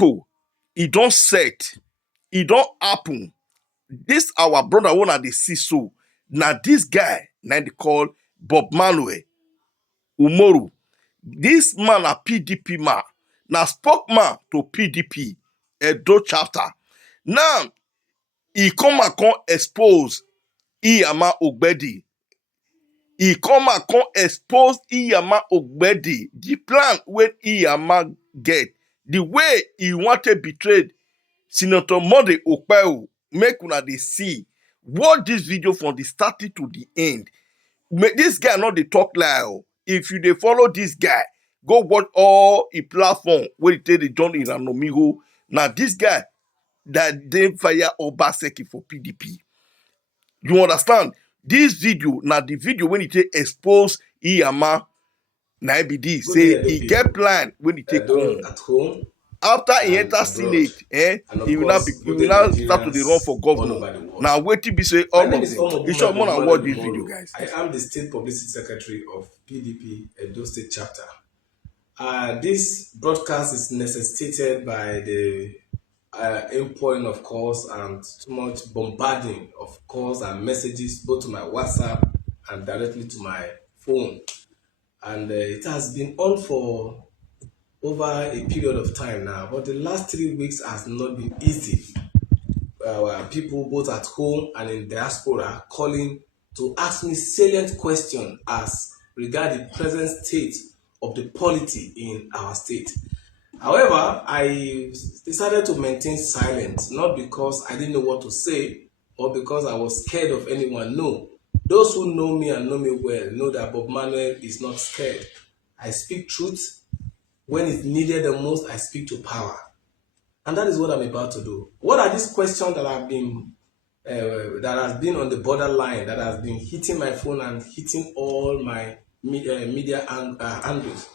people, it don't set, it don't happen. This our brother one at the see so. Now this guy, now they call Bob Manuel Umoro. This man a PDP man. Now spokesman to PDP, Edo chapter. Now he come and come expose Ize-Iyamu Ogbedi. He come and come expose Ize-Iyamu Ogbedi. The plan when Ize-Iyamu get, the way he wanted betrayed Senator Monday Okpeo, make una dey see. Watch this video from the starting to the end. This guy not dey talk lie. If you dey follow this guy, go watch all his platform where he take the John Iranomigo. Now this guy that dey fire Obaseki for PDP. You understand? This video, now the video when he take expose Ize-Iyamu, now be this. Say he get plan when he take come. At home. After he enter Senate, he will now start to the run for governor. Now wait till be say all of them. You should more than watch this video, guys. I am the state publicity secretary of PDP Edo State chapter. This broadcast is necessitated by the impouring of calls and too much bombarding of calls and messages both to my WhatsApp and directly to my phone. And it has been on for over a period of time now, but the last 3 weeks has not been easy. People both at home and in diaspora calling to ask me salient questions as regard the present state of the polity in our state. However, I decided to maintain silence, not because I didn't know what to say or because I was scared of anyone. No. Those who know me and know me well know that Bob Manuel is not scared. I speak truth. When it's needed the most, I speak to power. And that is what I'm about to do. What are these questions that have been that has been on the borderline, that has been hitting my phone and hitting all my media handles?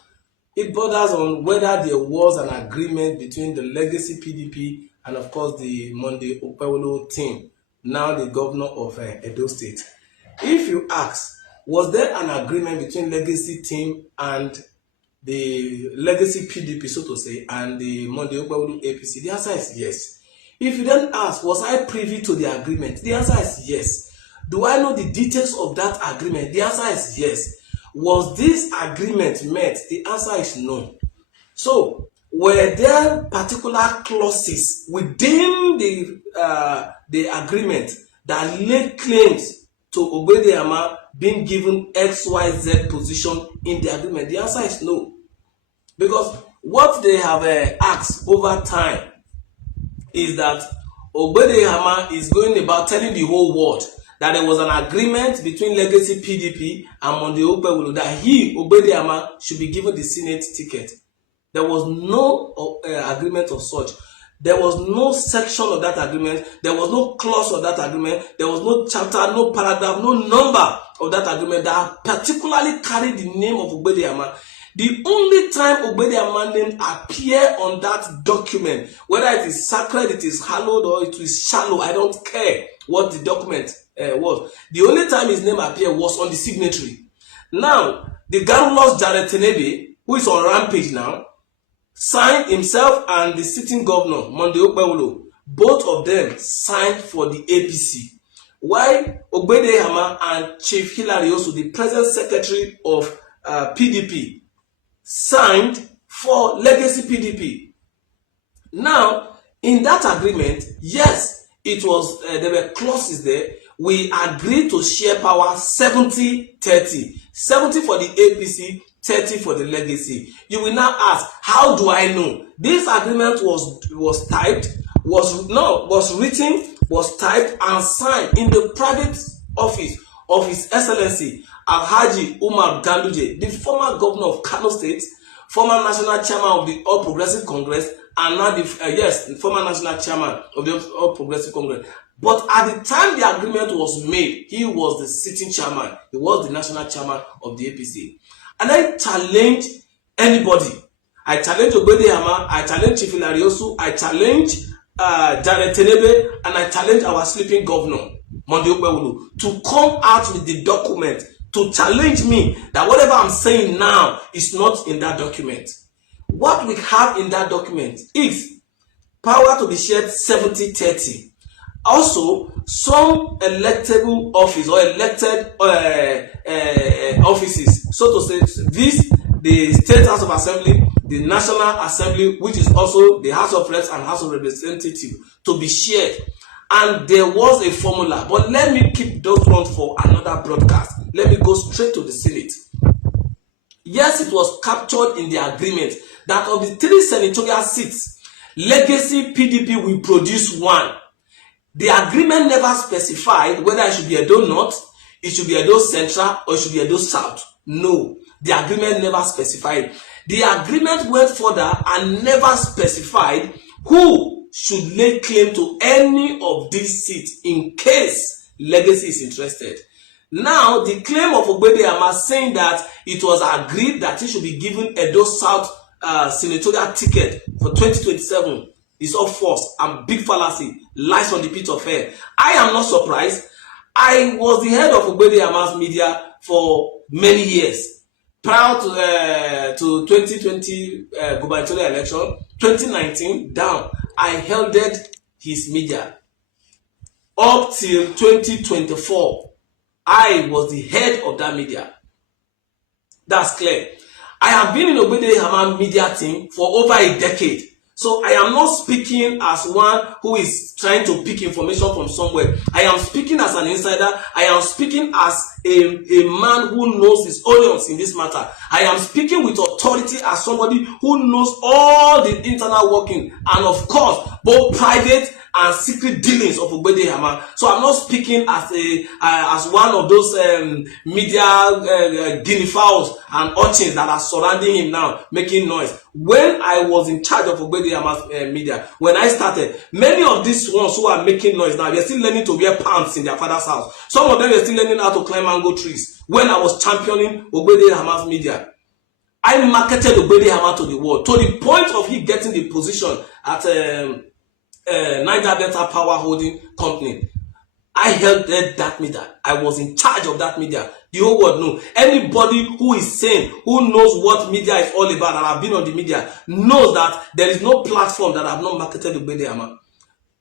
It borders on whether there was an agreement between the legacy PDP and, of course, the Monday Okpewolo team, now the governor of Edo State. If you ask, was there an agreement between legacy team and the legacy PDP, so to say, and the Monday Okpewolo APC? The answer is yes. If you then ask, was I privy to the agreement? The answer is yes. Do I know the details of that agreement? The answer is yes. Was this agreement met? The answer is no. So, were there particular clauses within the agreement that laid claims to Ize-Iyamu being given XYZ position in the agreement? The answer is no. Because what they have asked over time is that Ize-Iyamu is going about telling the whole world that there was an agreement between legacy PDP and Monday Okpewolo that he, Ize-Iyamu, should be given the Senate ticket. There was no agreement of such. There was no section of that agreement. There was no clause of that agreement. There was no chapter, no paragraph, no number of that agreement that particularly carried the name of Ize-Iyamu. The only time Ize-Iyamu name appear on that document, whether it is sacred, it is hallowed, or it is shallow, I don't care what the document was. The only time his name appeared was on the signatory. Now, the garrulous Jared Tenebe, who is on rampage now, signed himself and the sitting governor, Monday Okpewolo, both of them signed for the APC. While Ize-Iyamu and Chief Hilary also, the present secretary of PDP, signed for legacy PDP. Now, in that agreement, yes, it was there were clauses there. We agreed to share power 70-30. 70 for the APC, 30 for the legacy. You will now ask, how do I know? This agreement was typed, was written, was typed and signed in the private office of His Excellency Alhaji Umar Ganduje, the former governor of Kano State, former national chairman of the All Progressive Congress, and now the former national chairman of the All Progressive Congress. But at the time the agreement was made, he was the sitting chairman. He was the national chairman of the APC. And I challenge anybody. I challenge Ize-Iyamu, I challenge Chief Ilariosu, I challenge Jared Tenebe, and I challenge our sleeping governor, Monday Okpewolo, to come out with the document to challenge me that whatever I'm saying now is not in that document. What we have in that document is power to be shared 70-30. Also, some electable office or elected offices, so to say, this the State House of Assembly, the National Assembly, which is also the House of Reps and House of Representatives, to be shared. And there was a formula, but let me keep those ones for another broadcast. Let me go straight to the Senate. Yes, it was captured in the agreement that of the 3 senatorial seats, Legacy PDP will produce 1. The agreement never specified whether it should be Edo North, it should be Edo Central, or it should be Edo South. No, the agreement never specified. The agreement went further and never specified who should lay claim to any of these seats in case Legacy is interested. Now, the claim of Ize-Iyamu saying that it was agreed that he should be given Edo South senatorial ticket for 2027 is all false and big fallacy, lies from the pit of hell. I am not surprised. I was the head of Ize-Iyamu's media for many years. Prior to 2020 gubernatorial election, 2019 down, I held his media. Up till 2024, I was the head of that media. That's clear. I have been in Ize-Iyamu media team for over a decade. So I am not speaking as one who is trying to pick information from somewhere. I am speaking as an insider. I am speaking as a man who knows his audience in this matter. I am speaking with authority as somebody who knows all the internal working and of course both private and secret dealings of Ize-Iyamu. So I'm not speaking as one of those media guinea fowls and urchins that are surrounding him now, making noise. When I was in charge of Ize-Iyamu's media, when I started, many of these ones who are making noise now, they're still learning to wear pants in their father's house. Some of them are still learning how to climb mango trees. When I was championing Ize-Iyamu's media, I marketed Ize-Iyamu to the world, to the point of he getting the position at Naija Delta Power Holding Company. I held that media. I was in charge of that media. The whole world know. Anybody who is sane, who knows what media is all about, and have been on the media, knows that there is no platform that I have not marketed Ize-Iyamu.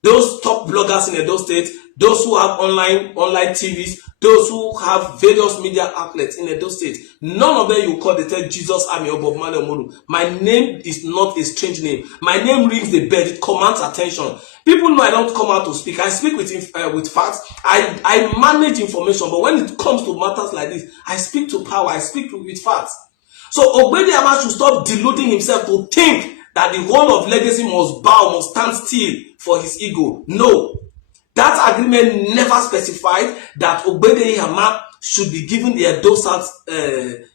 Those top bloggers in Edo State, those who have online TVs, those who have various media outlets in Edo State, none of them you call the tell Jesus Army or Bob Marley Umoro. My name is not a strange name. My name rings the bell. It commands attention. People know I don't come out to speak. I speak with facts. I manage information, but when it comes to matters like this, I speak to power. I speak with facts. So Ize-Iyamu should stop deluding himself to think that the whole of Legacy must bow, must stand still for his ego. No. That agreement never specified that Ize-Iyamu should be given the Edo South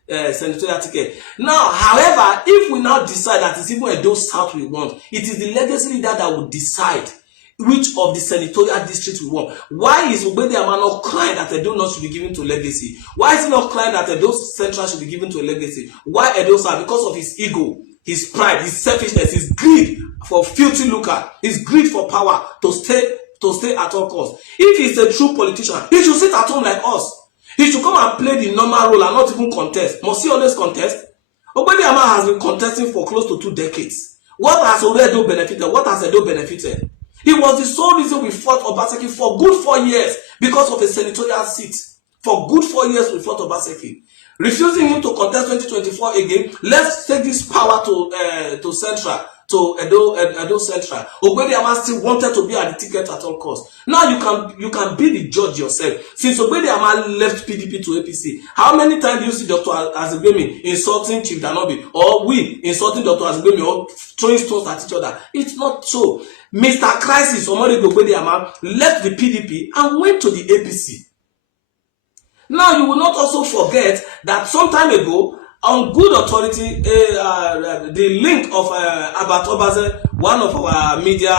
senatorial ticket. Now, however, if we now decide that it's even Edo South we want, it is the Legacy leader that will decide which of the senatorial districts we want. Why is Ize-Iyamu not crying that Edo North should be given to Legacy? Why is he not crying that Edo Central should be given to a Legacy? Why Edo South? Because of his ego, his pride, his selfishness, his greed for filthy lucre, his greed for power to stay at all costs. If he's a true politician, he should sit at home like us. He should come and play the normal role and not even contest. Must he always contest? Ize-Iyamu has been contesting for close to 2 decades. What has Edo benefited? What has Edo benefited? He was the sole reason we fought Obaseki for good 4 years because of a senatorial seat. For good 4 years we fought Obaseki. Refusing him to contest 2024 again, let's take this power to Central, to Edo Central. Ize-Iyamu still wanted to be at the ticket at all costs. Now you can be the judge yourself. Since Ize-Iyamu left PDP to APC, how many times do you see Dr. Azegbemi insulting Chief Danobi, or we insulting Dr. Azegbemi, or throwing stones at each other? It's not so. Mr. Crisis, Umoro Ize-Iyamu left the PDP and went to the APC. Now, you will not also forget that some time ago, on good authority, the link of Abat Obaze, one of our media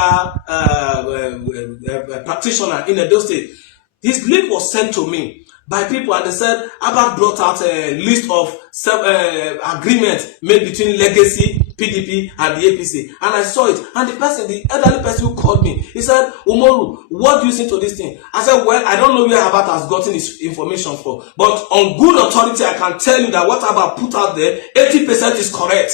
practitioners in Edo State, his link was sent to me by people, and they said Abat brought out a list of agreements made between Legacy, PDP, and the APC, and I saw it. And the elderly person who called me, he said, Umoro, what do you think to this thing? I said, well, I don't know where Abat has gotten his information from, but on good authority, I can tell you that what Abat put out there, 80% is correct.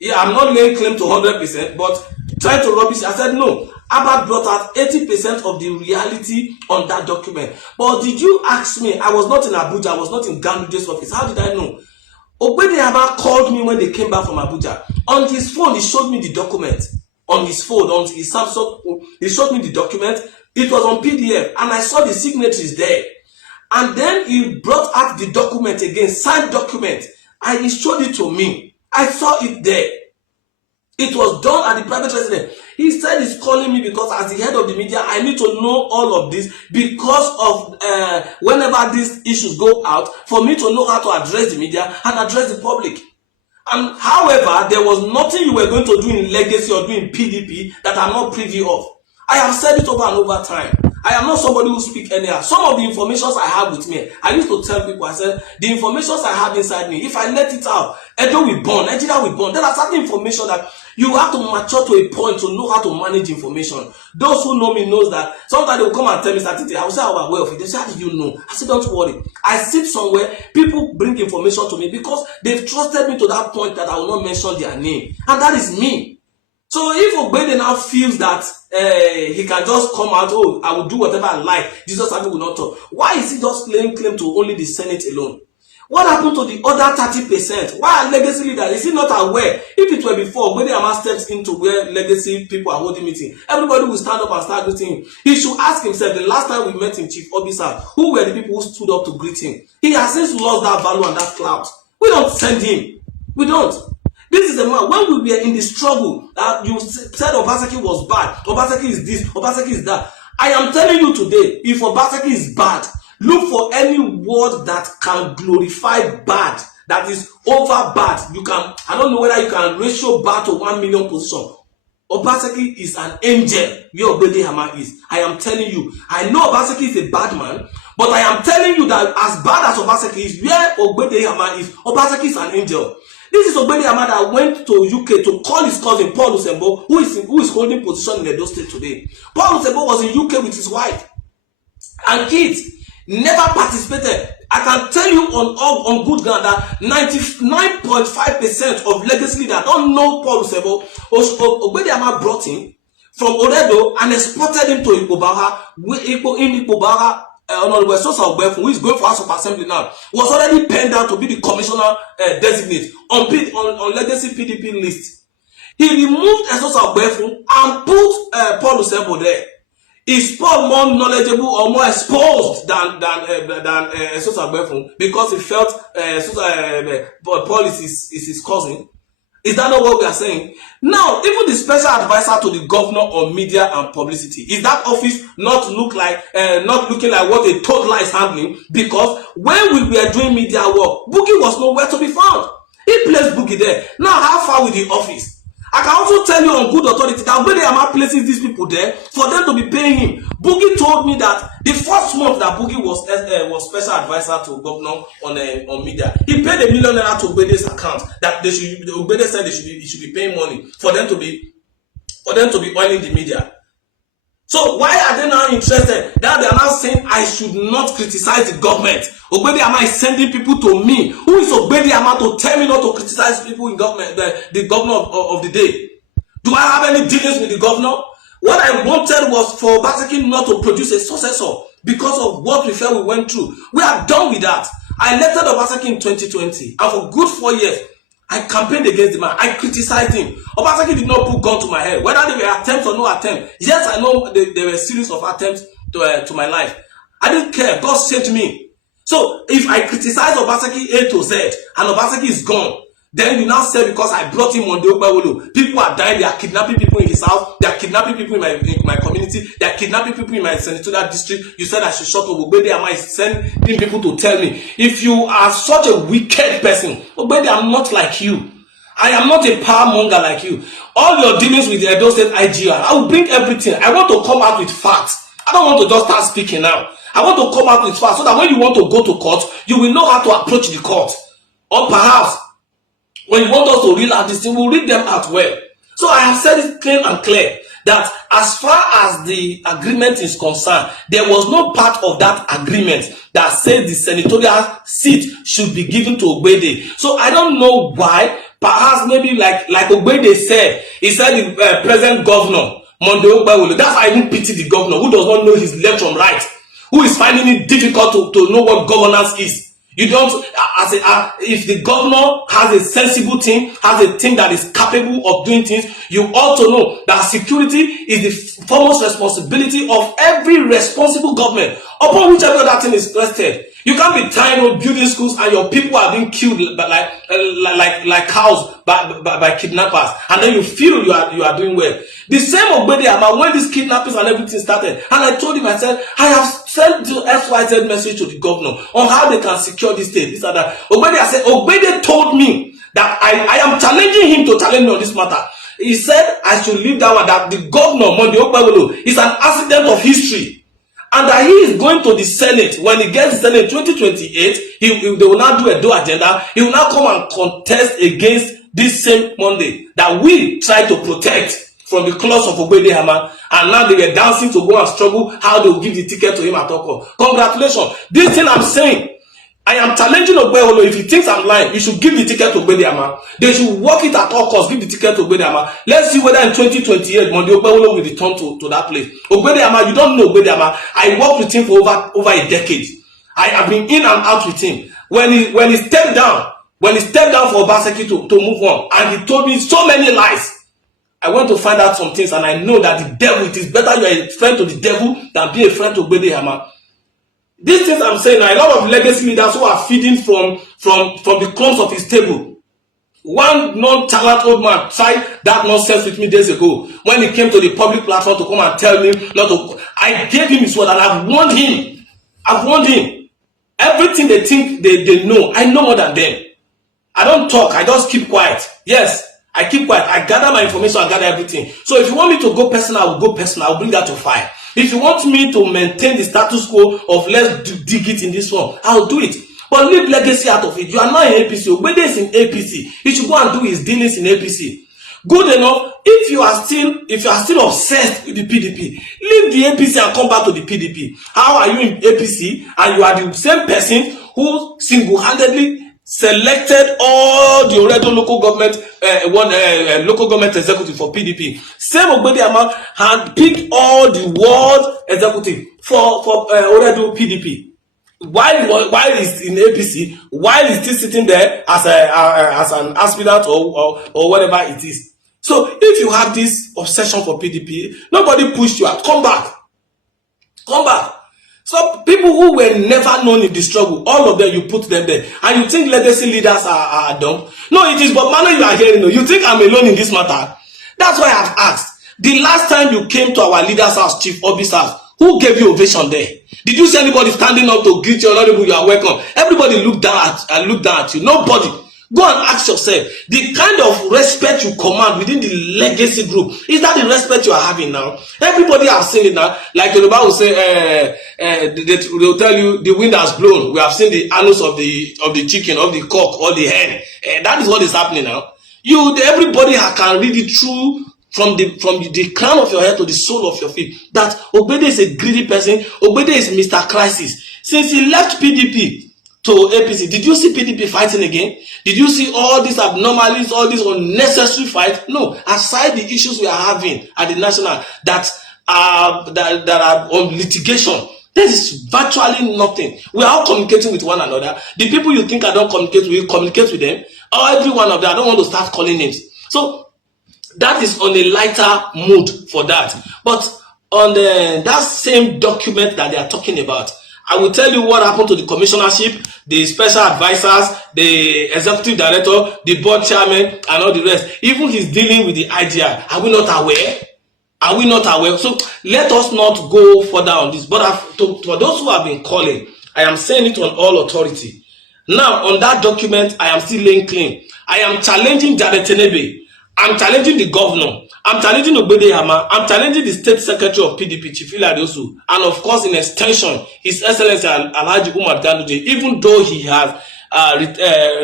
Yeah, I'm not laying claim to 100%, but trying to rubbish. I said no. Abba brought out 80% of the reality on that document. But did you ask me? I was not in Abuja. I was not in Ganduje's office. How did I know? Ogbede Abba called me when they came back from Abuja. On his phone, he showed me the document. On his phone, on his Samsung, he showed me the document. It was on PDF, and I saw the signatures there. And then he brought out the document again, signed document, and he showed it to me. I saw it there. It was done at the private residence. He said he's calling me because as the head of the media, I need to know all of this because of whenever these issues go out, for me to know how to address the media and address the public. And however, there was nothing you were going to do in legacy or do in PDP that I'm not privy of. I have said it over and over time. I am not somebody who speaks anyhow. Some of the informations I have with me, I used to tell people, I said, the informations I have inside me, if I let it out, Edo will burn, Nigeria will burn. There are certain information that you have to mature to a point to know how to manage information. Those who know me knows that sometimes they will come and tell me certain things. I will say, I'm aware of it. They say, how did you know? I said, don't worry. I sit somewhere, people bring information to me because they've trusted me to that point that I will not mention their name. And that is me. So if Ogbede now feels that he can just come out, oh, I will do whatever I like, Jesus will not talk. Why is he just laying claim to only the Senate alone? What happened to the other 30%? Why are legacy leaders? Is he not aware? If it were before, Ogbede Ama steps into where legacy people are holding meeting, everybody will stand up and start greeting him. He should ask himself, the last time we met him, Chief Obisa, who were the people who stood up to greet him? He has since lost that value and that clout. We don't send him. We don't. This is a man, when we were in the struggle, that you said Obaseki was bad, Obaseki is this, Obaseki is that. I am telling you today, if Obaseki is bad, look for any word that can glorify bad, that is over bad. You can, I don't know whether you can ratio bad to 1 million position. Obaseki is an angel where Ogbede Ama is. I am telling you, I know Obaseki is a bad man, but I am telling you that as bad as Obaseki is, where Ogbede Ama is, Obaseki is an angel. This is Ogbede Ama that went to UK to call his cousin Paul Usembo, who is holding position in Edo State today. Paul Usembo was in UK with his wife and kids, never participated. I can tell you on good ground that 99.5% of legacy leaders don't know Paul Usembo. Ogbede Ama brought him from Oredo and exported him to Ipobaha. In Ipobaha, Honorable Sosa Ogbefu, who is going for House of Assembly now, was already penned down to be the commissioner designate on legacy PDP list. He removed Sosa Ogbefu and put Paul Usembo there. Is Paul more knowledgeable or more exposed than Sosa Ogbefu because he felt Paul is his cousin? Is that not what we are saying? Now, even the special advisor to the governor on media and publicity, is that office not looking like what a toddler is handling? Because when we were doing media work, Boogie was nowhere to be found. He placed Boogie there. Now, how far with the office? I can also tell you on good authority that when they are placing these people there for them to be paying him. Boogie told me that the first month that Boogie was special advisor to governor on media, he paid $1 million to Ogbede's account that Ogbede said he should be paying money for them to be oiling the media. So why are they now interested? That they are now saying I should not criticize the government. Ogbede Ama is sending people to me. Who is Ogbede Ama to tell me not to criticize people in government, the governor of the day? Do I have any dealings with the governor? What I wanted was for Obaseki not to produce a successor because of what we felt we went through. We are done with that. I elected Obaseki in 2020, and for good 4 years, I campaigned against the man. I criticized him. Obaseki did not put gun to my head. Whether they were attempts or no attempts. Yes, I know there were a series of attempts to my life. I didn't care. God saved me. So if I criticize Obaseki A to Z and Obaseki is gone, then you now say because I brought him on the Ogbawolo, people are dying, they are kidnapping people in his house, they are kidnapping people in my community, they are kidnapping people in my senatorial district. You said I should shut up. Ogbede Ama is sending people to tell me, if you are such a wicked person, Ogbede, I'm not like you. I am not a power monger like you. All your dealings with the Edo State IGR, I will bring everything. I want to come out with facts. I don't want to just start speaking now. I want to come out with facts so that when you want to go to court, you will know how to approach the court. Or perhaps when you want us to read out this thing, we'll read them out well. So I have said it plain and clear that as far as the agreement is concerned, there was no part of that agreement that said the senatorial seat should be given to Ogbede. So I don't know why Perhaps maybe like Ogbede said, he said the present governor, Monday Okpewolo, that's why I even pity the governor who does not know his left from right, who is finding it difficult to know what governance is. You don't, if the governor has a sensible team, has a team that is capable of doing things, you ought to know that security is the foremost responsibility of every responsible government, upon which every other thing is rested. You can't be tired of building schools and your people are being killed like cows by kidnappers, and then you feel you are doing well. The same Ogbede, when these kidnappings and everything started, and I told him, I said, I have sent the XYZ message to the governor on how they can secure this state, this and that. Ogbede told me that I am challenging him to challenge me on this matter. He said I should leave that one, that the governor, Monday Okpewolo, is an accident of history. And that he is going to the Senate. When he gets the Senate in 2028, they will now do a dual agenda. He will now come and contest against this same Monday that we try to protect from the claws of Ogbede-Hama. And now they were dancing to go and struggle how they will give the ticket to him at all costs. Congratulations. This thing I'm saying, I am challenging Okpewolo. If he thinks I'm lying, he should give the ticket to Ogbede-Hama. They should work it at all costs, give the ticket to Ogbede-Hama. Let's see whether in 2028 Monday Okpewolo will return to that place. Ogbede-Hama, you don't know Ogbede-Hama. I worked with him for over a decade. I have been in and out with him. When he stepped down for Obaseki to move on, and he told me so many lies, I went to find out some things, and I know that the devil, it is better you are a friend to the devil than be a friend to Ogbede-Hama. These things I'm saying are a lot of legacy leaders who are feeding from the crumbs of his table. One non-talent old man tried that nonsense with me days ago when he came to the public platform to come and tell me not to. I gave him his word, and I've warned him. Everything they think they know, I know more than them. I don't talk, I just keep quiet. Yes, I keep quiet. I gather my information, I gather everything. So if you want me to go personal, I will go personal. I will bring that to fire. If you want me to maintain the status quo of let's dig it in this one, I'll do it. But leave legacy out of it. You are not in APC. Ogbede is in APC. He should go and do his dealings in APC. Good enough. If you are still obsessed with the PDP, leave the APC and come back to the PDP. How are you in APC and you are the same person who single-handedly selected all the Oredo local government executive for PDP? Same Ogbede-Hama had picked all the world executive for Oredo PDP. While he's in APC, while he's still sitting there as an aspirant or whatever it is. So if you have this obsession for PDP, nobody pushed you out. Come back. So people who were never known in the struggle, all of them, you put them there, and you think legacy leaders are dumb. No, it is but man, you are hearing. You think I'm alone in this matter? That's why I've asked. The last time you came to our leader's house, Chief Obi's house, who gave you ovation there? Did you see anybody standing up to greet you, honorable, you are welcome? Everybody looked down at you. Nobody. Go and ask yourself, the kind of respect you command within the legacy group, is that the respect you are having now? Everybody have seen it now. Like the Yoruba will say, they'll tell you the wind has blown. We have seen the anus of the chicken, of the cock, or the hen. That is what is happening now. Everybody can read it through from the crown of your head to the sole of your feet, that Ogbede is a greedy person. Ogbede is Mr. Crisis. Since he left PDP to APC, did you see PDP fighting again? Did you see all these abnormalities, all this unnecessary fight? No. Aside the issues we are having at the national that are on litigation, there is virtually nothing. We are all communicating with one another. The people you think I don't communicate with, you communicate with them. Or every one of them. I don't want to start calling names. So that is on a lighter mood for that. But on that same document that they are talking about, I will tell you what happened to the commissionership, the special advisors, the executive director, the board chairman, and all the rest. Even he's dealing with the idea. Are we not aware? So let us not go further on this. But for those who have been calling, I am saying it on all authority. Now, on that document, I am still laying claim. I am challenging Jared Tenebe. I'm challenging the governor. I'm challenging Ogbede-Hama. I'm challenging the state secretary of PDP, Chief Ize-Iyamu, and of course, in extension, His Excellency Alhaji Umar Ganduje, even though he has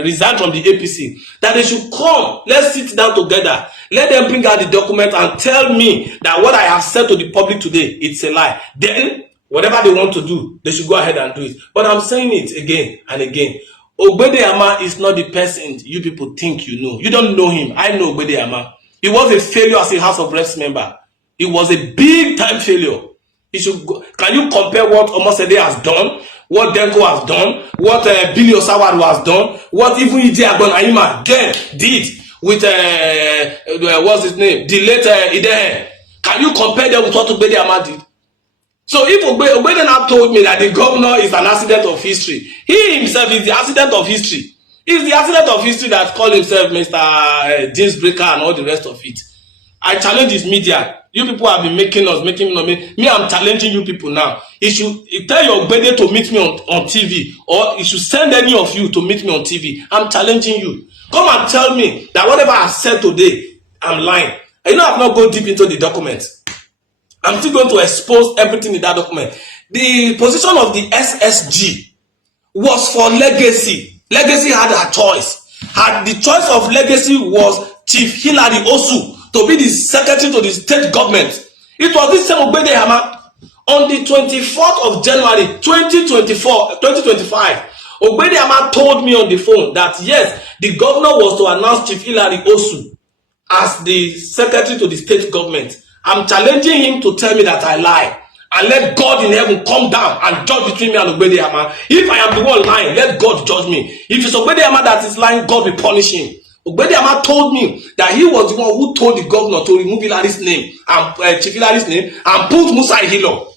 resigned from the APC, that they should come. Let's sit down together. Let them bring out the document and tell me that what I have said to the public today, it's a lie. Then, whatever they want to do, they should go ahead and do it. But I'm saying it again and again. Ize-Iyamu is not the person you people think you know. You don't know him. I know Ize-Iyamu. He was a failure as a House of Reps member. He was a big time failure. He should go. Can you compare what Omosede has done, what Denko has done, what Billy Osawadu has done, what even Ize-Iyamu then did with what's his name, the late Ize? Can you compare them with what Ize-Iyamu did? So if Ogbede now told me that the governor is an accident of history, he himself is the accident of history. He's the accident of history that called himself Mr. James Breaker and all the rest of it. I challenge his media. You people have been making me. I'm challenging you people now. He should tell your Ogbede to meet me on TV, or he should send any of you to meet me on TV. I'm challenging you. Come and tell me that whatever I said today, I'm lying. You know, I've not gone deep into the documents. I'm still going to expose everything in that document. The position of the SSG was for Legacy. Legacy had her choice. The choice of Legacy was Chief Hilary Osu to be the secretary to the state government. It was this same Ize-Iyamu on the 24th of January 2025. Ize-Iyamu told me on the phone that yes, the governor was to announce Chief Hilary Osu as the secretary to the state government. I'm challenging him to tell me that I lie. And let God in heaven come down and judge between me and Ize-Iyamu. If I am the one lying, let God judge me. If it's Ize-Iyamu that is lying, God will punish him. Ize-Iyamu told me that he was the one who told the governor to remove Hilary's name and Chief Hilary's name and put Musa Ihilo.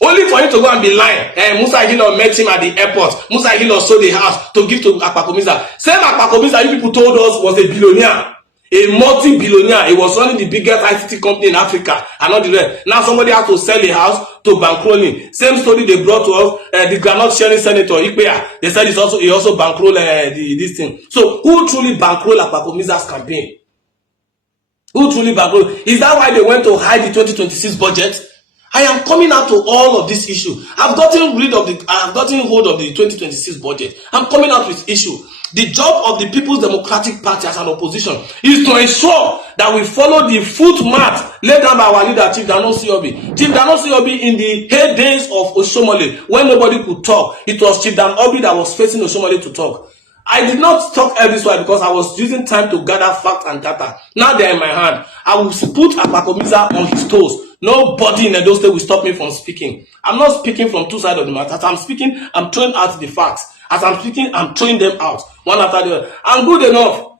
Only for him to go and be lying. Musa Ihilo met him at the airport. Musa Ihilo sold a house to give to Akpakomiza. Same Akpakomiza you people told us was a billionaire. A multi-billionaire. He was running the biggest ICT company in Africa and not the rest. Now somebody has to sell a house to bankrolling. Same story they brought to us. The groundnut sharing senator Ikpeya. They said he also bankroll this thing. So who truly bankroll Akpakomiza's campaign? Who truly bankroll? Is that why they went to hide the 2026 budget? I am coming out to all of this issue. I've gotten hold of the 2026 budget. I'm coming out with issue. The job of the People's Democratic Party as an opposition is to ensure that we follow the footmat laid down by our leader, Chief Dano Siobi. Chief Dano Siobi, in the heydays of Oshomole, when nobody could talk, it was Chief Dano Siobi that was facing Oshomole to talk. I did not talk elsewhere because I was using time to gather facts and data. Now they're in my hand. I will put Akpakomiza on his toes. Nobody in Edo State will stop me from speaking. I'm not speaking from two sides of the matter. As I'm speaking, I'm throwing out the facts. As I'm speaking, I'm throwing them out one after the other. I'm good enough.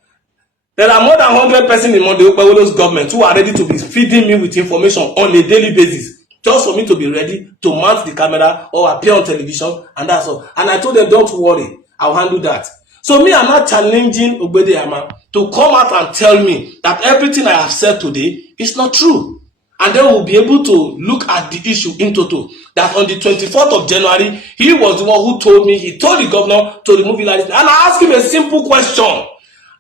There are more than 100 persons in Monday Okpewolo's government who are ready to be feeding me with information on a daily basis, just for me to be ready to mount the camera or appear on television, and that's all. And I told them, don't worry, I'll handle that. So me, I'm not challenging Ize-Iyamu to come out and tell me that everything I have said today is not true. And then we'll be able to look at the issue in total. That on the 24th of January, he was the one who told me, he told the governor to remove Hilary's name. And I asked him a simple question.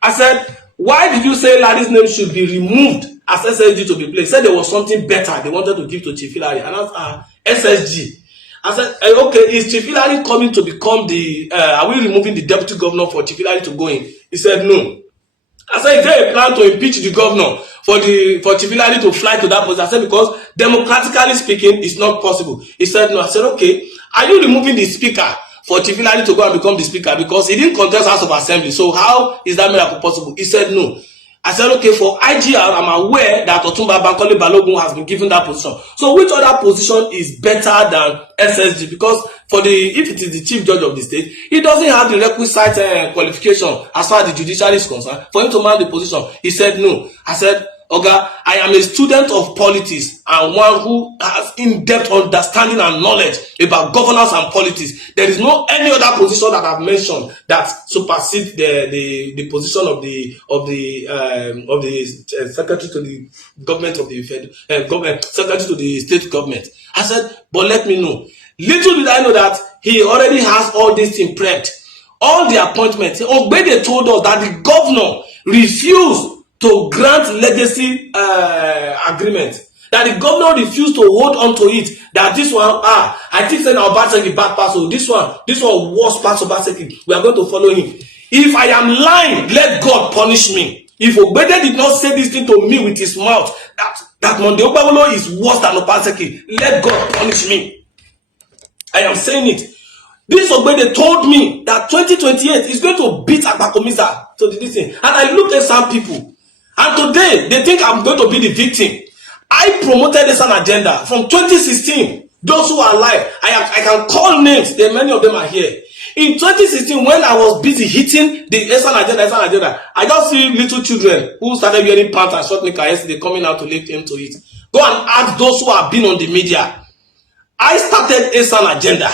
I said, why did you say Hilary's name should be removed as SSG to be placed? He said there was something better they wanted to give to Chief Hilary. And I asked, SSG. I said, okay, is Chief Hilary coming to become are we removing the deputy governor for Chief Hilary to go in? He said, no. I said, is there a plan to impeach the governor for Chief Hilary to fly to that position? I said, because democratically speaking, it's not possible. He said, no. I said, okay, are you removing the speaker for Chief Hilary to go and become the speaker? Because he didn't contest House of Assembly. So how is that miracle possible? He said, no. I said, okay, for IGR, I'm aware that Otumba Bankole Balogun has been given that position. So which other position is better than SSG? Because if it is the chief judge of the state, he doesn't have the requisite qualification as far as the judiciary is concerned for him to man the position. He said, no. I said, Oga, I am a student of politics and one who has in-depth understanding and knowledge about governance and politics. There is no any other position that I've mentioned that supersedes the position of the secretary to the government of the secretary to the state government. I said, but let me know. Little did I know that he already has all this in prepped. All the appointments. Ogbede told us that the governor refused to grant legacy agreement, that the governor refused to hold on to it, that this one, I think saying our Obaseki bad pass, so this one worst pass Obaseki, we are going to follow him. If I am lying, let God punish me. If Ogbede did not say this thing to me with his mouth, that Monday Okpewolo is worse than Obaseki, let God punish me. I am saying it. This Ogbede told me that 2028 is going to beat Agbakomiza to the thing. And I looked at some people. And today, they think I'm going to be the victim. I promoted this an agenda from 2016. Those who are alive, I can call names. There, many of them are here. In 2016, when I was busy hitting the Esan agenda, I just see little children who started wearing pants and short knickers yesterday coming out to lift him to it. Go and ask those who have been on the media. I started Esan agenda.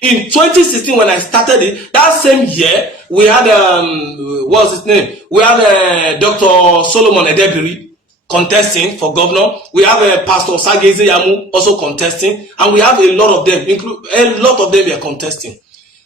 In 2016, when I started it, that same year, we had, what's his name? We had Dr. Solomon Edebiri contesting for governor. We have Pastor Ize-Iyamu also contesting. And we have a lot of them, a lot of them were contesting.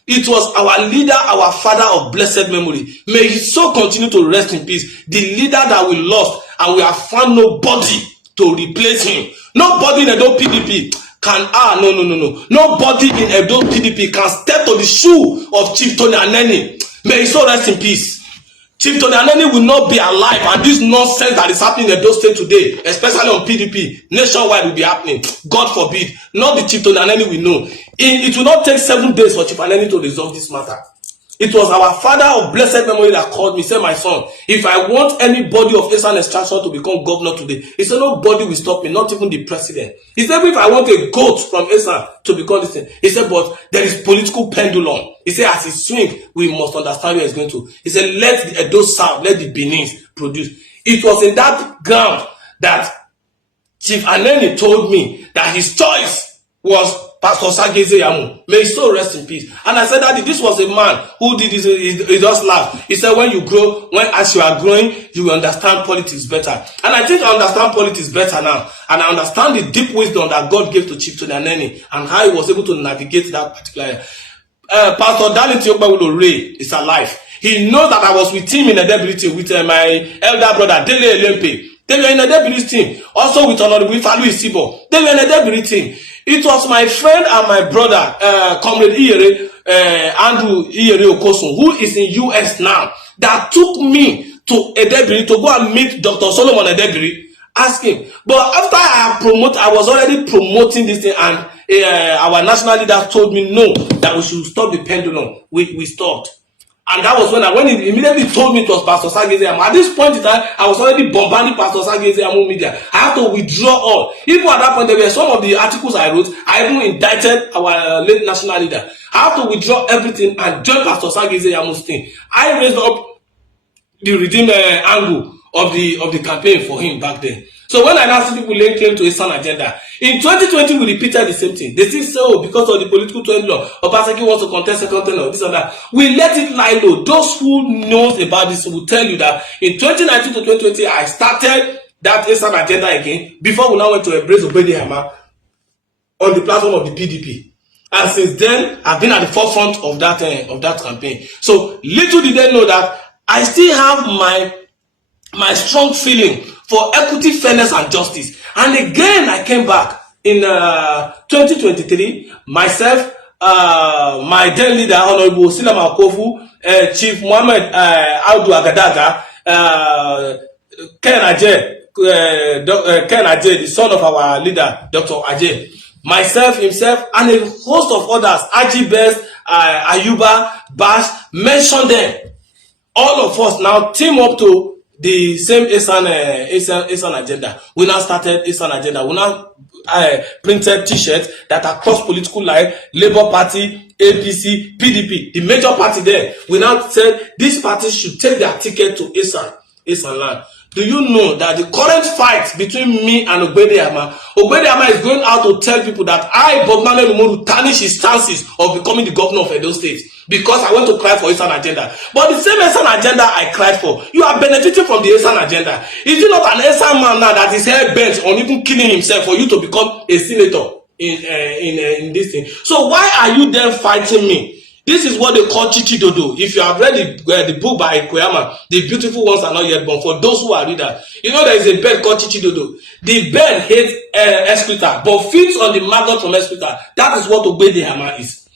It was our leader, our father of blessed memory. May he so continue to rest in peace. The leader that we lost, and we have found nobody to replace him. Nobody in Edo PDP can, no. Nobody in Edo PDP can step to the shoe of Chief Tony Aneni. May he so rest in peace. Chief Tony Aneni will not be alive, and this nonsense that is happening in Edo State today, especially on PDP, nationwide, will be happening. God forbid. Not the Chief Tony Aneni we know. It will not take 7 days for Chief Aneni to resolve this matter. It was our father of blessed memory that called me, said, my son, if I want anybody of Esan extraction to become governor today, he said, nobody will stop me, not even the president. He said, if I want a goat from Esan to become this thing, he said, but there is political pendulum. He said, as it swings, we must understand where it's going to. He said, let the Edo South, let the Benins produce. It was in that ground that Chief Aneni told me that his choice was Pastor Ize-Iyamu. May he so rest in peace. And I said, Daddy, this was a man who did this. He just laughed. He said, when you grow, as you are growing, you will understand politics better. And I think I understand politics better now. And I understand the deep wisdom that God gave to Chief Tony Aneni and how he was able to navigate that particular area. Pastor Darlington Ogbawolo Ray is alive. He knows that I was with him in a debility with my elder brother, Dele Elempe. They were in a debility team. Also with Honorable Falu Isibo. They were in a debility team. It was my friend and my brother, Comrade Andrew Iyere Okosun, who is in US now, that took me to Edebiri to go and meet Dr. Solomon Edebiri, ask him. But after I was already promoting this thing, and our national leader told me no, that we should stop the pendulum. We stopped. And that was when he immediately told me it was Pastor Ize-Iyamu. At this point in time, I was already bombarding Pastor Ize-Iyamu media. I had to withdraw all. Even at that point, there were some of the articles I wrote. I even indicted our late national leader. I had to withdraw everything and join Pastor Ize-Iyamu's thing. I raised up the redeem angle of the campaign for him back then. So when I now see people laying claim to a Esan agenda, in 2020 we repeated the same thing. They still say, oh, because of the political trend law, Obaseki wants to contest second term or this or that. We let it lie low. Those who knows about this will tell you that in 2019 to 2020, I started that Esan agenda again before we now went to embrace Ize-Iyamu on the platform of the PDP. And since then, I've been at the forefront of that campaign. So little did they know that I still have my strong feeling for equity, fairness, and justice. And again, I came back in 2023. Myself, my then leader, Honorable Silama Okofu, Chief Muhammad Audu Agadaga, Ken Ajay, the son of our leader, Dr. Ajay, myself, himself, and a host of others, Aji Best, Ayuba, Bash, mention them. All of us now team up to the same Esan agenda. We now started Esan agenda. We now printed T-shirts that are cross political line, Labour Party, APC, PDP, the major party there. We now said these parties should take their ticket to Esan land. Do you know that the current fight between me and Ize-Iyamu is going out to tell people that I, Bob Manuel Umoro, tarnish his chances of becoming the governor of Edo State because I want to cry for Esan agenda. But the same Esan agenda I cried for, you are benefiting from the Esan agenda. Is it not an Esan man now that is hell bent on even killing himself for you to become a senator in this thing? So why are you then fighting me? This is what they call Chichi Dodo. If you have read the book by Koyama, The Beautiful Ones Are Not Yet Born, for those who are readers, you know there is a bird called Chichi Dodo. The bird hates excreta, but feeds on the maggot from excreta. That is what Ize-Iyamu is.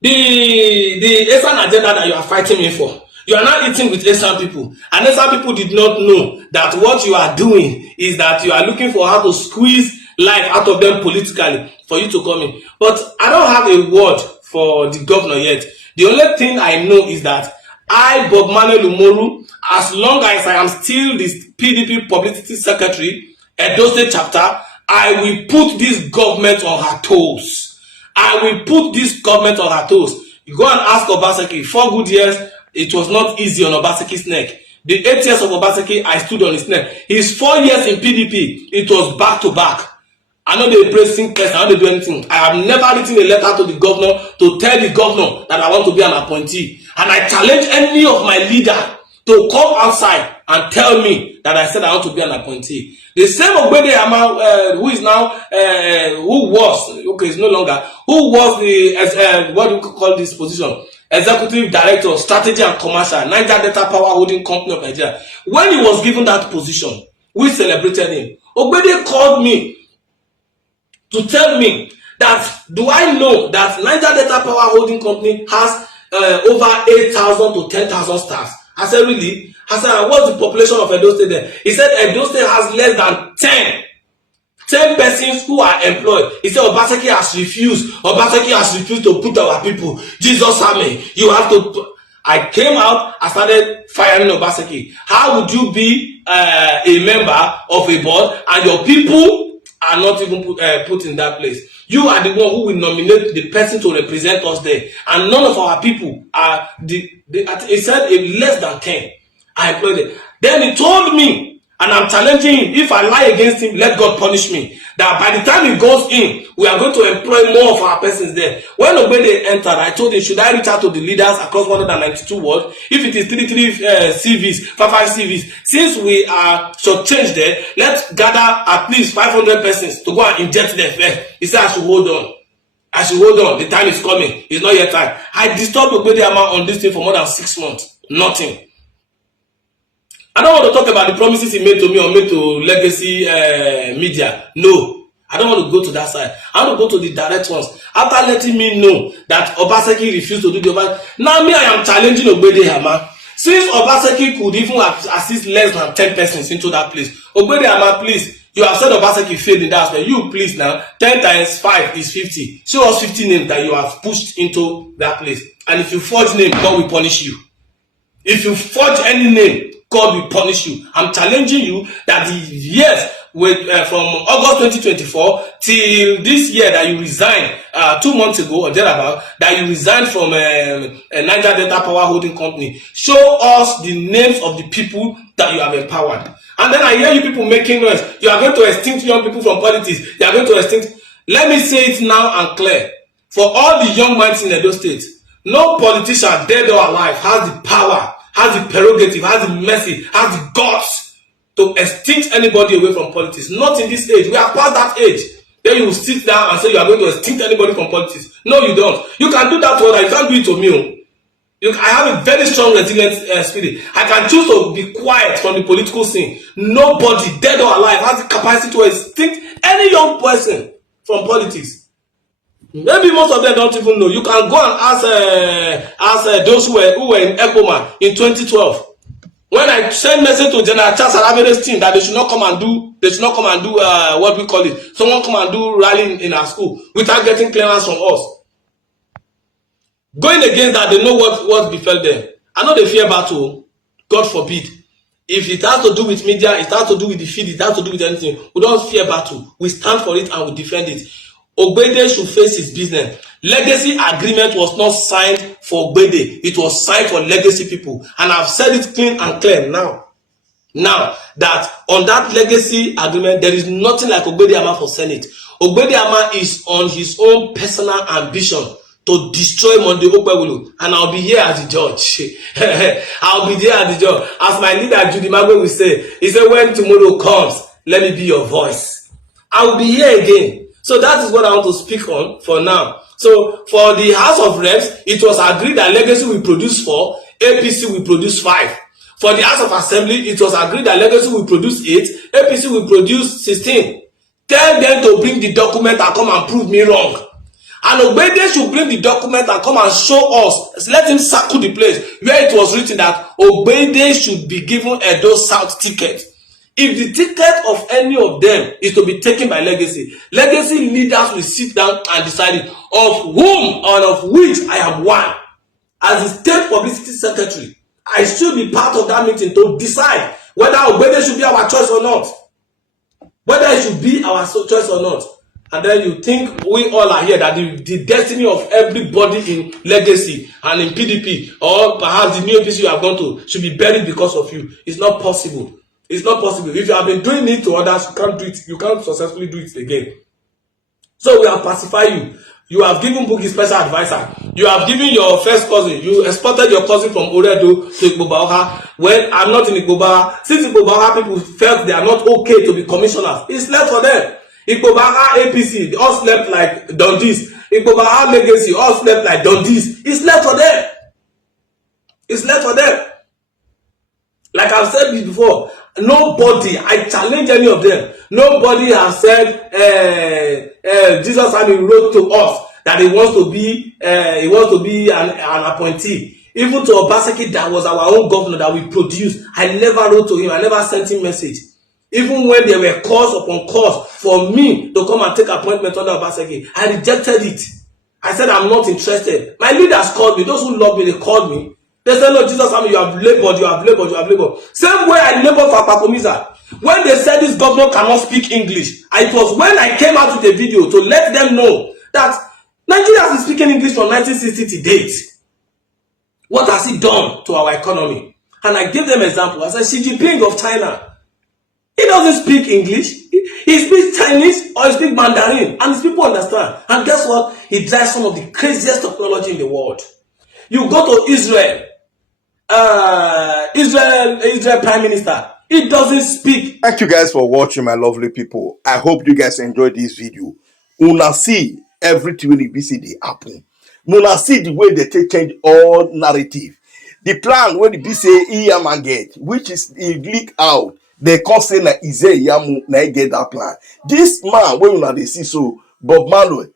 The Esan agenda that you are fighting me for, you are not eating with Esan people. And Esan people did not know that what you are doing is that you are looking for how to squeeze life out of them politically for you to come in. But I don't have a word for the governor yet. The only thing I know is that I, Bob Manuel Umoro, as long as I am still the PDP publicity secretary, Edo State chapter, I will put this government on her toes. I will put this government on her toes. You go and ask Obaseki, 4 good years, it was not easy on Obaseki's neck. The 8 years of Obaseki, I stood on his neck. His 4 years in PDP, it was back to back. I know they praise test, I know they do anything. I have never written a letter to the governor to tell the governor that I want to be an appointee. And I challenge any of my leader to come outside and tell me that I said I want to be an appointee. The same Ize-Iyamu, who is now, who was, okay, it's no longer, who was the, what do you call this position? Executive Director, Strategy and Commercial, Naija Delta Power Holding Company of Nigeria. When he was given that position, we celebrated him. Ogbede called me to tell me that, do I know that Naija Delta Power Holding Company has over 8,000 to 10,000 staff? I said, really? I said, what's the population of Edo State there? He said, Edo State has less than 10 persons who are employed. He said, Obaseki has refused to put our people. Jesus Army, you have to. I came out, I started firing Obaseki. How would you be a member of a board and your people are not even put in that place? You are the one who will nominate the person to represent us there, and none of our people are he said less than 10 I employed them. Then he told me, and I'm challenging him, if I lie against him, let God punish me. That by the time he goes in, we are going to employ more of our persons there. When Ogbede entered, I told him, should I reach out to the leaders across 192 wards? If it is 33 CVs, 55 CVs, since we are shortchanged there, let's gather at least 500 persons to go and inject them first. He said, I should hold on. The time is coming. It's not yet time. I disturbed Ize-Iyamu on this thing for more than 6 months. Nothing. I don't want to talk about the promises he made to me or made to legacy media. No, I don't want to go to that side. I want to go to the direct ones. After letting me know that Obaseki refused to do the Obaseki, now me, I am challenging Ize-Iyamu. Since Obaseki could even assist less than 10 persons into that place, Ize-Iyamu, please, you have said Obaseki failed in that aspect. You please now, 10 times 5 is 50. Show us 50 names that you have pushed into that place. And if you forge name, God will punish you. If you forge any name, God will punish you. I'm challenging you that the years from August 2024 till this year that you resigned 2 months ago or thereabout, that you resigned from Naija Delta Power Holding Company, show us the names of the people that you have empowered. And then I hear you people making noise. You are going to extinct young people from politics. You are going to extinct. Let me say it now and clear. For all the young minds in Edo State, no politician, dead or alive, has the power, has the prerogative, has the mercy, has the guts to extinct anybody away from politics. Not in this age. We are past that age. Then you will sit down and say you are going to extinct anybody from politics. No, you don't. You can do that to others. You can't do it to me. I have a very strong resilient spirit. I can choose to be quiet from the political scene. Nobody, dead or alive, has the capacity to extinct any young person from politics. Maybe most of them don't even know. You can go and ask those who were in Ekoma in 2012. When I sent message to General Charles Arabede's team that they should not come and do what we call it. Someone come and do rally in our school without getting clearance from us. Going against that, they know what befell them. I know they fear battle. God forbid. If it has to do with media, it has to do with the feed, it has to do with anything, we don't fear battle. We stand for it and we defend it. Ogbede should face his business. Legacy agreement was not signed for Ogbede. It was signed for legacy people. And I've said it clean and clear now. Now, that on that legacy agreement, there is nothing like Ize-Iyamu for Senate. Ize-Iyamu is on his own personal ambition to destroy Monday Okpebholo, and I'll be here as the judge. I'll be there as the judge. As my leader Judy Magwe will say, he said, when tomorrow comes, let me be your voice. I will be here again. So that is what I want to speak on for now. So for the House of Reps, it was agreed that Legacy will produce 4, APC will produce 5. For the House of Assembly, it was agreed that Legacy will produce 8, APC will produce 16. Tell them to bring the document and come and prove me wrong. And Ogbede should bring the document and come and show us. Let him circle the place where it was written that Ogbede should be given Edo South ticket. If the ticket of any of them is to be taken by legacy, legacy leaders will sit down and decide of whom and of which I am one. As the state publicity secretary, I should be part of that meeting to decide whether Ogbede should be our choice or not. Whether it should be our choice or not. And then you think we all are here that the destiny of everybody in legacy and in PDP or perhaps the new APC you have gone to should be buried because of you. It's not possible. It's not possible. If you have been doing it to others, you can't do it. You can't successfully do it again. So we have pacified you. You have given Bukky special advisor. You have given your first cousin. You exported your cousin from Oredo to Igbobaoha. When I'm not in Igbobaoha, since Igbobaoha people felt they are not okay to be commissioners, it's left for them. Igbobaoha APC, they all slept like Dundies. Igbobaoha Legacy, all slept like Dundies. It's left for them. It's left for them. Like I've said before, nobody, I challenge any of them, nobody has said Jesus Army wrote to us that he wants to be an appointee. Even to Obaseki, that was our own governor that we produced, I never wrote to him, I never sent him message. Even when there were calls upon calls for me to come and take appointment under Obaseki, I rejected it. I said I'm not interested. My leaders called me, those who love me, they called me. They said, no, Jesus, I mean, you have labored, you have labored, you have labored. Same way I labored for Papomiza. When they said this governor cannot speak English, it was when I came out with a video to let them know that Nigeria has been speaking English from 1960 to date. What has it done to our economy? And I gave them example. I said, Xi Jinping of China, he doesn't speak English. He speaks Chinese or he speaks Mandarin, and his people understand. And guess what? He drives some of the craziest technology in the world. You go to Israel, Israel Prime Minister, he doesn't speak. Thank you guys for watching, my lovely people. I hope you guys enjoyed this video. Una see everything when be see the happen. Una see the way they take change all narrative. The plan when the be say Ize-Iyamu get, which is he leak out, they come say na Ize-Iyamu na get that plan. This man when una dey see so, Bob Manuel,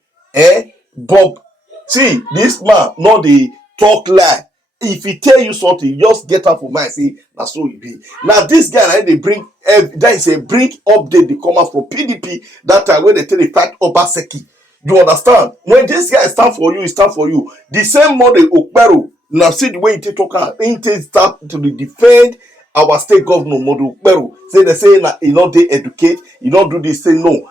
Bob, see this man not the talk lie. If he tell you something, just get up for mind, say that's so it be. Now this guy, they bring that is a bring update they come out from PDP that time when they tell the fight Obaseki. You understand? When this guy stand for you, he stand for you. The same model Okpero, now see the way he talk out, he start to defend our state governor model Okpero. Say they say na he not they educate, he not do this, say no.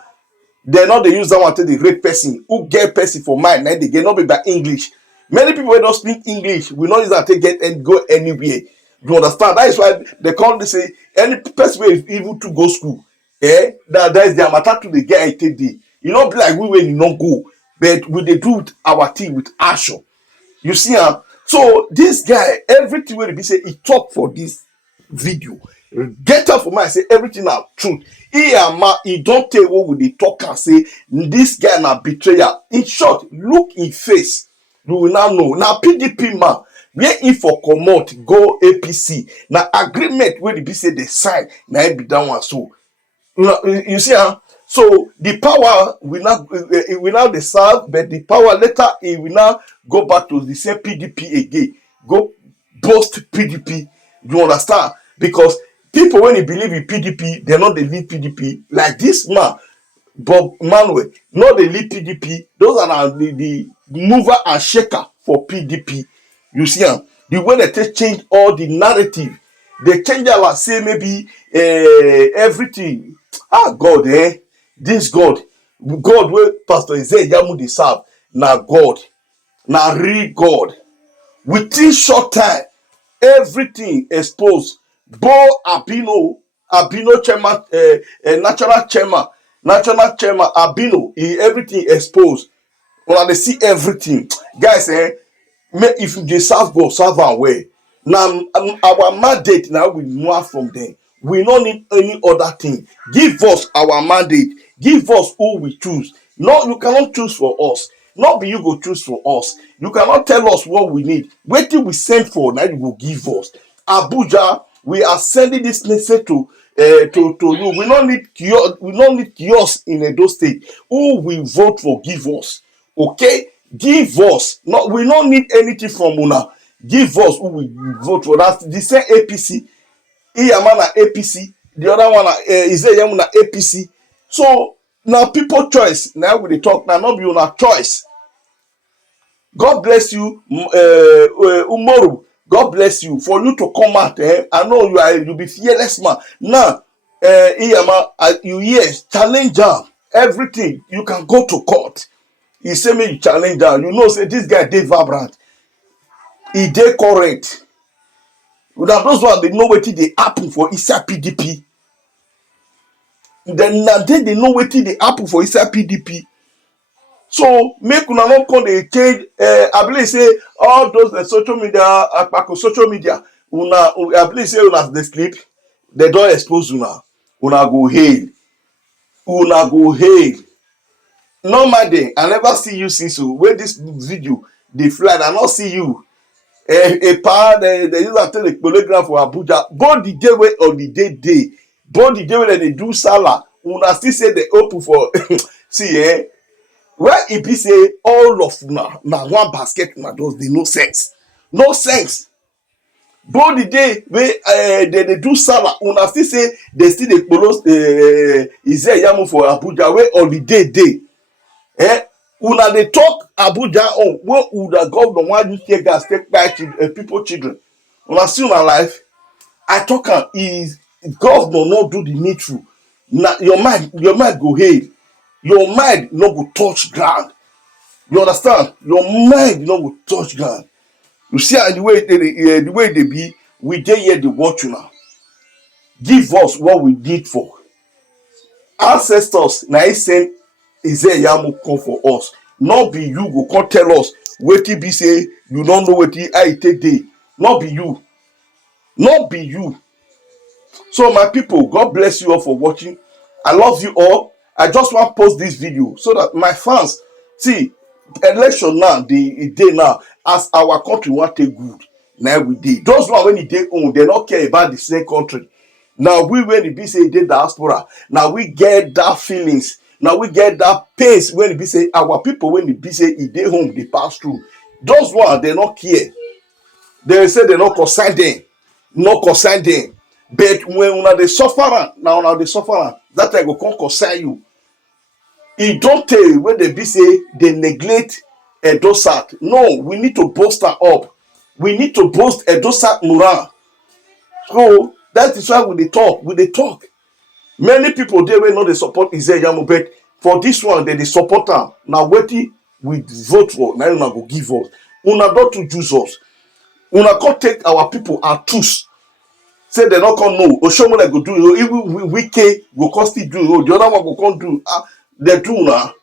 They not they use that one to the great person who get person for mind, now they get not be by English. Many people don't speak English. We not use that to get and go anywhere. You understand? That is why they call this say any person who is able to go school. That is the matter to the guy take the. You know, be like we when you not go, but we they do our thing with action. You see, so this guy, everything when he say he talk for this video. Get up for me, I say everything now truth. He don't tell what we they talk and say this guy na betrayer. In short, look in face. You will now know. Now PDP man, where if for comot go APC. Now agreement where the be say they sign. Now it be that one. So you see, so the power will now they serve, but the power later it will now go back to the same PDP again. Go post PDP. You understand? Because people when they believe in PDP, they're not the lead PDP. Like this man, Bob Manuel, not the lead PDP. Those are the mover and shaker for PDP. You see, the way that they change all the narrative, they change our say maybe everything. God, this God where Pastor Ize-Iyamu dey serve, na God, na real God. Within short time, everything exposed. Bo Abino chairman, national chairman Abino, everything exposed. When they see everything, guys, if you dey serve God, serve am well. Now our mandate now we move from them. We don't need any other thing. Give us our mandate. Give us who we choose. No, you cannot choose for us. Not be you go choose for us. You cannot tell us what we need. Wait till we send for now you will give us. Abuja, we are sending this message to you. We don't need yours in Edo State. Who will vote for give us? Okay? Give us. No, we don't need anything from una. Give us who will vote for that. The same APC. Iyama na APC. the other one Ize-Iyamu na APC. So now people choice. Now we dey talk now, not be una choice. God bless you, Umoro. God bless you for you to come out. I know you be fearless man. Now, Iyama, you hear challenge am everything. You can go to court. He say me you challenge am. You know say this guy dey vibrant. He dey correct. Now those ones they know wetin dey happen for inside PDP. Then na they know wetin dey happen for inside PDP. So make una no come dey change. I believe say all those social media, akpako social media, I believe say una dey sleep. They don expose una. Una go hail. Una go hail. Normally, I never see you since when this video dey fly. I not see you. A part they use am take the polygraph for Abuja. Both the day wey holiday dey, both the day wey they do Salah, una still say they open for see where e be say all of una na one basket una just dey no sense. No sense. Both the day wey they dey do Salah, una still say they still dey kpolo Ize-Iyamu for Abuja wey holiday dey. Una dey talk Abuja on wey una governor wan use tear gas take kpai people children. Una see una life. I talk am is governor no do the needful. Na your mind go hail. Your mind no go touch ground. You understand? Your mind no go touch ground. You see how the way they be, we dey here dey watch una. Give us what we need for. Ancestors na he send Ize-Iyamu come for us. Not be you go come tell us wetin be say you no know wetin how e take dey. Not be you. Not be you. So my people, God bless you all for watching. I love you all. I just want to post this video so that my fans see election now, the day now, as our country want take good. Now we dey. Those one when e dey home, they not care about the same country. Now we when it be say dey diaspora, now we get that feelings. Now we get that pace when it be say our people when it be say e dey home, they pass through. Those one they not care. They say they not concern them. No concern them. But when una dey suffer am, now una dey suffer am, that time go come concern you. E don tey when they be say they neglect Edosat. No, we need to boost her up. We need to boost Edosat morale. So that is why we dey talk. We dey talk. Many people dey wey no dey support Ize-Iyamu, but for this one they dey support am. Na wetin we vote for, na una go give us. Una don too use us. Una come take our people and choose. Say they not come know. Oshomole go do it. Even Wike go come still do it. The other one go come do. They do una.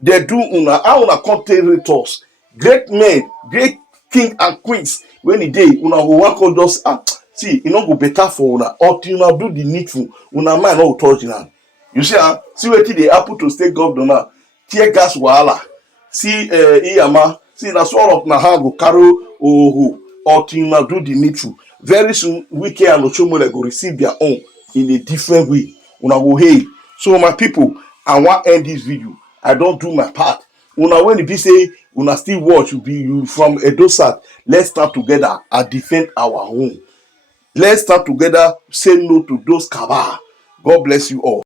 They do una. How una come take us? Great men, great king and queens. When the day una go one come just see, e no go better for una. Until una do the needful, una mind no go touch una. You see, see wetin dey happen to state governor now. Tear gas wahala. See, Iyama. See, that's all of na hand go carry until una do the needful. Very soon, Wike and Oshomole go receive their own in a different way. Una go hail. So my people, I want end this video. I don't do my part. Una when it be say una still watch, you from Edosat. Let's stand together and defend our home. Let's stand together. Say no to those cabal. God bless you all.